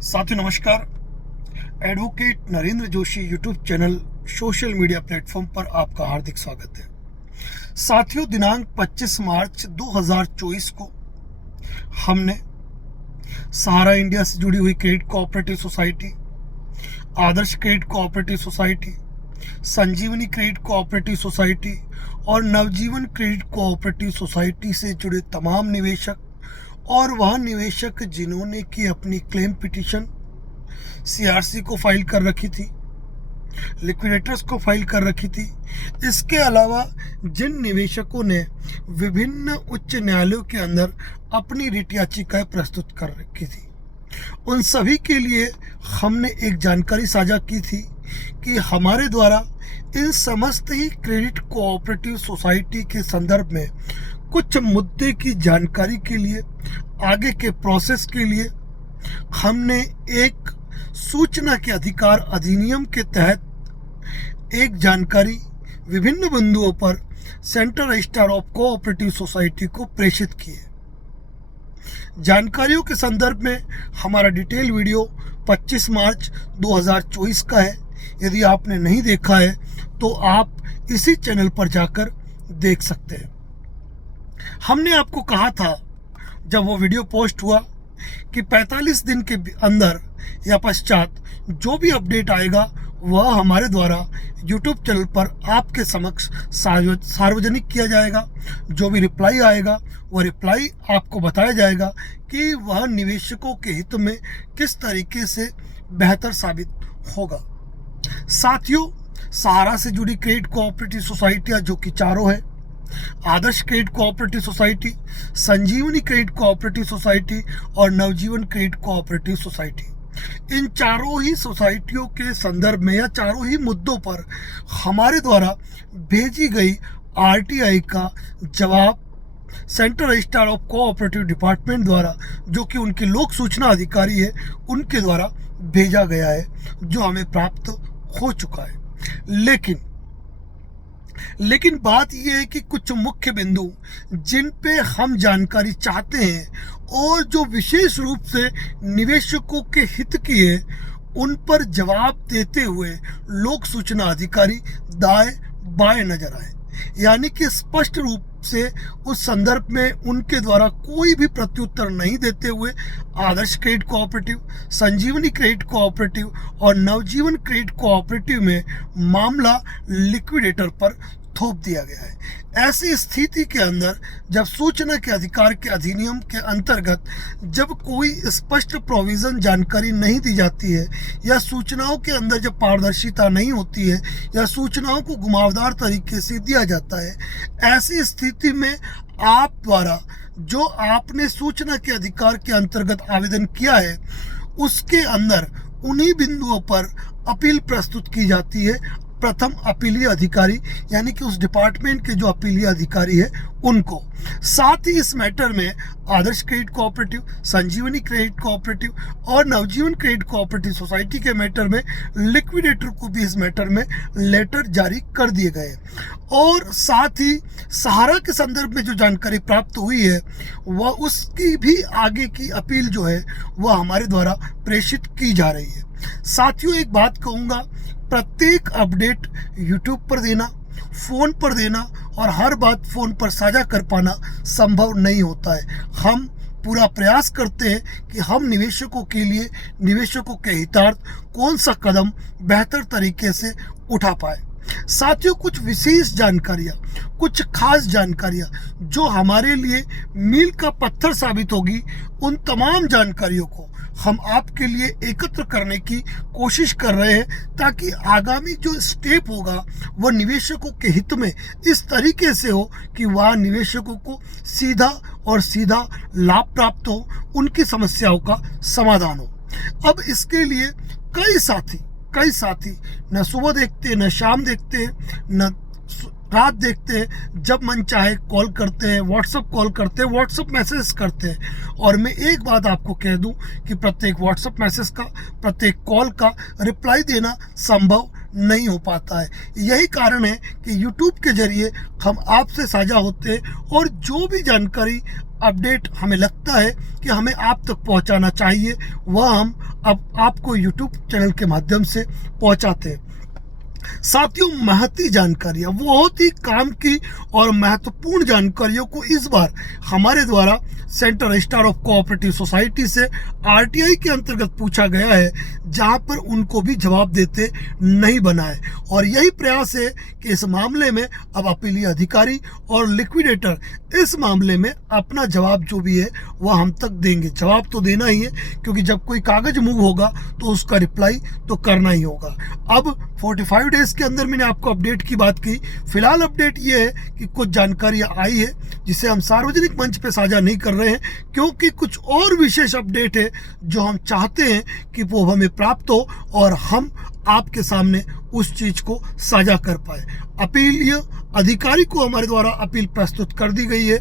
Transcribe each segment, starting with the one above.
साथियों नमस्कार। Advocate Narendra Joshi YouTube channel social media platform पर आपका हार्दिक स्वागत है। साथियों, दिनांक 25 मार्च 2024 को हमने सहारा इंडिया से जुड़ी हुई क्रेडिट कोऑपरेटिव सोसाइटी, आदर्श क्रेडिट कोऑपरेटिव सोसाइटी, संजीवनी क्रेडिट कोऑपरेटिव सोसाइटी और नवजीवन क्रेडिट कोऑपरेटिव सोसाइटी से जुड़े तमाम निवेशक और वह निवेशक जिन्होंने की अपनी क्लेम पिटीशन सीआरसी को फाइल कर रखी थी, लिक्विडेटर्स को फाइल कर रखी थी, इसके अलावा जिन निवेशकों ने विभिन्न उच्च न्यायालयों के अंदर अपनी रिट याचिकाएं प्रस्तुत कर रखी थी, उन सभी के लिए हमने एक जानकारी साझा की थी कि हमारे द्वारा इन समस्त ही क्रेडिट कोऑपरेटिव सोसाइटी के संदर्भ में कुछ मुद्दे की जानकारी के लिए, आगे के प्रोसेस के लिए हमने एक सूचना के अधिकार अधिनियम के तहत एक जानकारी विभिन्न बिंदुओं पर central registrar of cooperative society को प्रेषित की है। जानकारियों के संदर्भ में हमारा डिटेल वीडियो 25 मार्च 2024 का है। यदि आपने नहीं देखा है तो आप इसी चैनल पर जाकर देख सकते हैं। हमने आपको कहा था जब वो वीडियो पोस्ट हुआ कि 45 दिन के अंदर या पश्चात जो भी अपडेट आएगा वह हमारे द्वारा YouTube चैनल पर आपके समक्ष सार्वजनिक किया जाएगा। जो भी रिप्लाई आएगा वह रिप्लाई आपको बताया जाएगा कि वह निवेशकों के हित में किस तरीके से बेहतर साबित होगा। साथियों, सहारा से जुड़ी क्रेडिट कोऑपरेटिव सोसाइटियाँ जो कि चारों है, आदर्श क्रेडिट कोऑपरेटिव सोसाइटी, संजीवनी क्रेडिट कोऑपरेटिव सोसाइटी और नवजीवन क्रेडिट कोऑपरेटिव सोसाइटी, इन चारों ही सोसाइटियों के संदर्भ में या चारों ही मुद्दों पर हमारे द्वारा भेजी गई आरटीआई का जवाब central registrar of cooperative department द्वारा, जो कि उनके लोक सूचना अधिकारी है, उनके द्वारा भेजा गया है, जो हमें प्राप्त हो चुका है। लेकिन बात यह है कि कुछ मुख्य बिंदु जिन पे हम जानकारी चाहते हैं और जो विशेष रूप से निवेशकों के हित की है, उन पर जवाब देते हुए लोक सूचना अधिकारी दाएं बाएं नजर आए, यानी कि स्पष्ट रूप से उस संदर्भ में उनके द्वारा कोई भी प्रत्युत्तर नहीं देते हुए आदर्श क्रेडिट कोऑपरेटिव, संजीवनी क्रेडिट कोऑपरेटिव और नवजीवन क्रेडिट कोऑपरेटिव में मामला लिक्विडेटर पर थोप दिया गया है। ऐसी स्थिति के अंदर जब सूचना के अधिकार के अधिनियम के अंतर्गत जब कोई स्पष्ट प्रोविजन जानकारी नहीं दी जाती है या सूचनाओं के अंदर जब पारदर्शिता नहीं होती है या सूचनाओं को घुमावदार तरीके से दिया जाता है, ऐसी स्थिति में आप द्वारा जो आपने सूचना के अधिकार के अंतर्गत आवेदन किया है उसके अंदर उन्हीं बिंदुओं पर अपील प्रस्तुत की जाती है प्रथम अपीलीय अधिकारी, यानी कि उस डिपार्टमेंट के जो अपीलीय अधिकारी है उनको। साथ ही इस मैटर में आदर्श क्रेडिट कोऑपरेटिव, संजीवनी क्रेडिट कोऑपरेटिव और नवजीवन क्रेडिट कोऑपरेटिव सोसाइटी के मैटर में लिक्विडेटर को भी इस मैटर में लेटर जारी कर दिए गए। और साथ ही सहारा के संदर्भ में जो जानकारी प्राप्त हुई है वह उसकी भी आगे की अपील जो है वह हमारे द्वारा प्रेषित की जा रही है। साथियों, एक बात कहूँगा, प्रत्येक अपडेट YouTube पर देना, फ़ोन पर देना और हर बात फ़ोन पर साझा कर पाना संभव नहीं होता है। हम पूरा प्रयास करते हैं कि हम निवेशकों के लिए, निवेशकों के हितार्थ कौन सा कदम बेहतर तरीके से उठा पाए। साथियों, कुछ विशेष जानकारियाँ, कुछ खास जानकारियाँ जो हमारे लिए मील का पत्थर साबित होगी, उन तमाम जानकारियों को हम आपके लिए एकत्र करने की कोशिश कर रहे हैं ताकि आगामी जो स्टेप होगा वह निवेशकों के हित में इस तरीके से हो कि वह निवेशकों को सीधा और सीधा लाभ प्राप्त हो, उनकी समस्याओं का समाधान हो। अब इसके लिए कई साथी न सुबह देखते हैं, न शाम देखते हैं, न रात देखते हैं, जब मन चाहे कॉल करते हैं, व्हाट्सअप कॉल करते हैं, व्हाट्सअप मैसेज करते हैं। और मैं एक बात आपको कह दूं कि प्रत्येक व्हाट्सअप मैसेज का, प्रत्येक कॉल का रिप्लाई देना संभव नहीं हो पाता है। यही कारण है कि यूट्यूब के जरिए हम आपसे साझा होते हैं और जो भी जानकारी अपडेट हमें लगता है कि हमें आप तक पहुंचाना चाहिए, वह हम अब आपको यूट्यूब चैनल के माध्यम से पहुंचाते हैं। साथियों, महती जानकारियां, बहुत ही काम की और महत्वपूर्ण जानकारियों को इस बार हमारे द्वारा central registrar of cooperative society से आरटीआई के अंतर्गत पूछा गया है, जहां पर उनको भी जवाब देते नहीं बना है। और यही प्रयास है कि इस मामले में अब अपीलीय अधिकारी और लिक्विडेटर इस मामले में अपना जवाब जो भी है वह हम तक देंगे। जवाब तो देना ही है, क्योंकि जब कोई कागज मूव होगा तो उसका रिप्लाई तो करना ही होगा। अब 45 डेज के अंदर मैंने आपको अपडेट की बात की। फिलहाल अपडेट ये है कि कुछ जानकारियां आई है जिसे हम सार्वजनिक मंच पे साझा नहीं कर रहे हैं, क्योंकि कुछ और विशेष अपडेट है जो हम चाहते हैं कि वो हमें प्राप्त हो और हम आपके सामने उस चीज को साझा कर पाए। अपीलीय अधिकारी को हमारे द्वारा अपील प्रस्तुत कर दी गई है,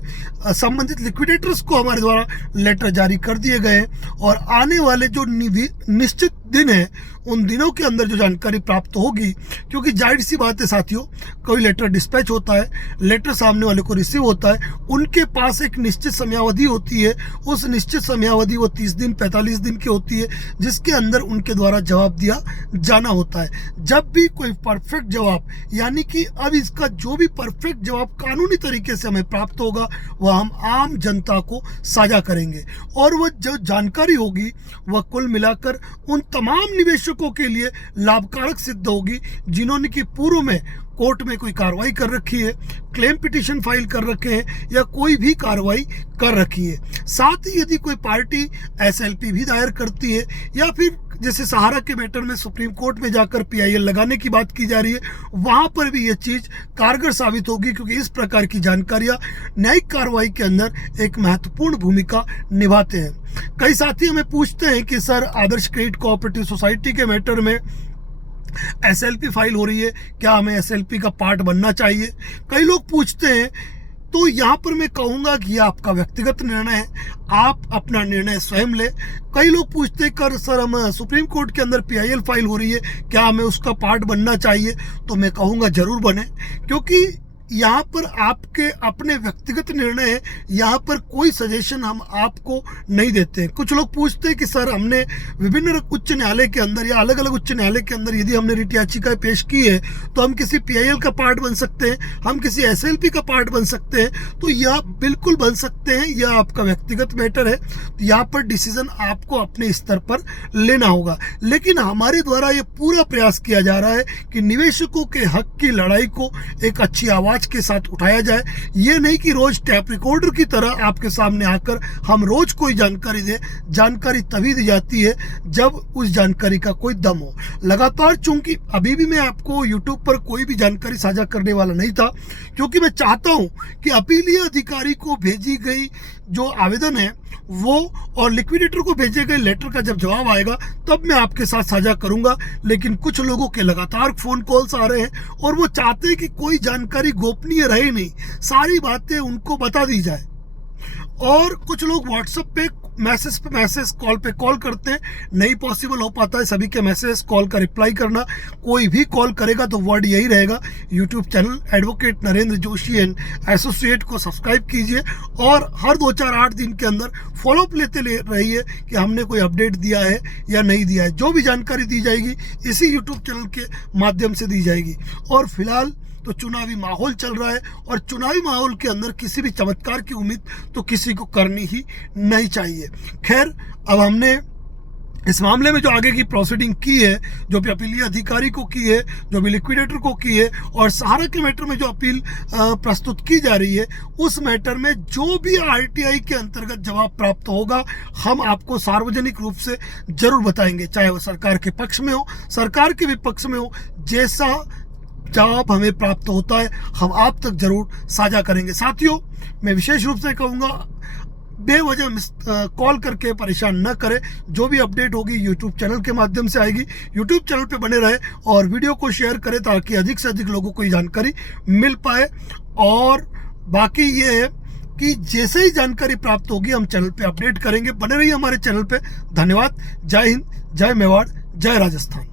संबंधित लिक्विडेटर्स को हमारे द्वारा लेटर जारी कर दिए गए हैं और आने वाले जो निश्चित दिन है उन दिनों के अंदर जो जानकारी प्राप्त होगी, क्योंकि जाहिर सी बात है साथियों, कोई लेटर डिस्पैच होता है, लेटर सामने वाले को रिसीव होता है, उनके पास एक निश्चित समयावधि होती है। उस निश्चित समयावधि वो 30 दिन 45 दिन की होती है, जिसके अंदर उनके द्वारा जवाब दिया जाना होता है। जब भी कोई परफेक्ट जवाब, यानी कि अब इसका जो भी परफेक्ट जवाब कानूनी तरीके से हमें प्राप्त होगा वह हम आम जनता को साझा करेंगे और वह जो जानकारी होगी वह कुल मिलाकर उन तमाम निवेशकों के लिए लाभकारक सिद्ध होगी जिन्होंने कि पूर्व में कोर्ट में कोई कार्रवाई कर रखी है, क्लेम पिटीशन फाइल कर रखे हैं या कोई भी कार्रवाई कर रखी है। साथ ही यदि कोई पार्टी एसएलपी भी दायर करती है या फिर जैसे सहारा के मैटर में सुप्रीम कोर्ट में जाकर पीआईएल लगाने की बात की जा रही है, वहां पर भी ये चीज कारगर साबित होगी, क्योंकि इस प्रकार की जानकारियां न्यायिक कार्रवाई के अंदर एक महत्वपूर्ण भूमिका निभाते हैं। कई साथी हमें पूछते हैं कि सर, आदर्श क्रेडिट कोऑपरेटिव सोसाइटी के मैटर में एसएलपी फाइल हो रही है, क्या हमें एसएलपी का पार्ट बनना चाहिए? कई लोग पूछते हैं। तो यहाँ पर मैं कहूँगा कि यह आपका व्यक्तिगत निर्णय है, आप अपना निर्णय स्वयं ले। कई लोग पूछते हैं कर सर, हम सुप्रीम कोर्ट के अंदर पीआईएल फाइल हो रही है, क्या हमें उसका पार्ट बनना चाहिए? तो मैं कहूँगा जरूर बने, क्योंकि यहाँ पर आपके अपने व्यक्तिगत निर्णय है, यहाँ पर कोई सजेशन हम आपको नहीं देते हैं। कुछ लोग पूछते हैं कि सर, हमने विभिन्न उच्च न्यायालय के अंदर या अलग अलग उच्च न्यायालय के अंदर यदि हमने रिट याचिका पेश की है तो हम किसी पीआईएल का पार्ट बन सकते हैं, हम किसी एसएलपी का पार्ट बन सकते हैं? तो यह बिल्कुल बन सकते हैं, यह आपका व्यक्तिगत मैटर है। यहाँ पर डिसीजन आपको अपने स्तर पर लेना होगा, लेकिन हमारे द्वारा ये पूरा प्रयास किया जा रहा है कि निवेशकों के हक की लड़ाई को एक अच्छी आवाज के साथ उठाया जाए। ये नहीं कि रोज टैप रिकॉर्डर की तरह आपके सामने आकर हम रोज कोई जानकारी दे। जानकारी तभी दी जाती है जब उस जानकारी का कोई दम हो। लगातार, चूंकि अभी भी मैं आपको यूट्यूब पर कोई भी जानकारी साझा करने वाला नहीं था, क्योंकि मैं चाहता हूं कि अपीलीय अधिकारी को भेजी गई जो आवेदन है वो और लिक्विडेटर को भेजे गए लेटर का जब जवाब आएगा तब मैं आपके साथ साझा करूंगा। लेकिन कुछ लोगों के लगातार फोन कॉल्स आ रहे हैं और वो चाहते हैं कि कोई जानकारी गोपनीय रहे नहीं, सारी बातें उनको बता दी जाए। और कुछ लोग व्हाट्सएप पे मैसेज कॉल पे कॉल करते हैं, नहीं पॉसिबल हो पाता है सभी के मैसेज कॉल का रिप्लाई करना। कोई भी कॉल करेगा तो वर्ड यही रहेगा, YouTube channel advocate Narendra Joshi and associate को सब्सक्राइब कीजिए और हर 2-4-8 दिन के अंदर फॉलोअप लेते रहिए कि हमने कोई अपडेट दिया है या नहीं दिया है। जो भी जानकारी दी जाएगी इसी यूट्यूब चैनल के माध्यम से दी जाएगी। और फिलहाल तो चुनावी माहौल चल रहा है और चुनावी माहौल के अंदर किसी भी चमत्कार की उम्मीद तो किसी को करनी ही नहीं चाहिए। खैर, अब हमने इस मामले में जो आगे की प्रोसीडिंग की है, जो भी अपीलीय अधिकारी को की है, जो भी लिक्विडेटर को की है और सहारा के मैटर में जो अपील प्रस्तुत की जा रही है, उस मैटर में जो भी आरटीआई के अंतर्गत जवाब प्राप्त होगा हम आपको सार्वजनिक रूप से जरूर बताएंगे, चाहे वो सरकार के पक्ष में हो, सरकार के विपक्ष में हो। जैसा जवाब हमें प्राप्त होता है हम आप तक जरूर साझा करेंगे। साथियों, मैं विशेष रूप से कहूँगा बेवजह कॉल करके परेशान न करें। जो भी अपडेट होगी यूट्यूब चैनल के माध्यम से आएगी। यूट्यूब चैनल पे बने रहे और वीडियो को शेयर करें ताकि अधिक से अधिक लोगों को ये जानकारी मिल पाए। और बाकी ये है कि जैसे ही जानकारी प्राप्त होगी हम चैनल पे अपडेट करेंगे। बने रहिए हमारे चैनल पे। धन्यवाद। जय हिंद, जय मेवाड़, जय राजस्थान।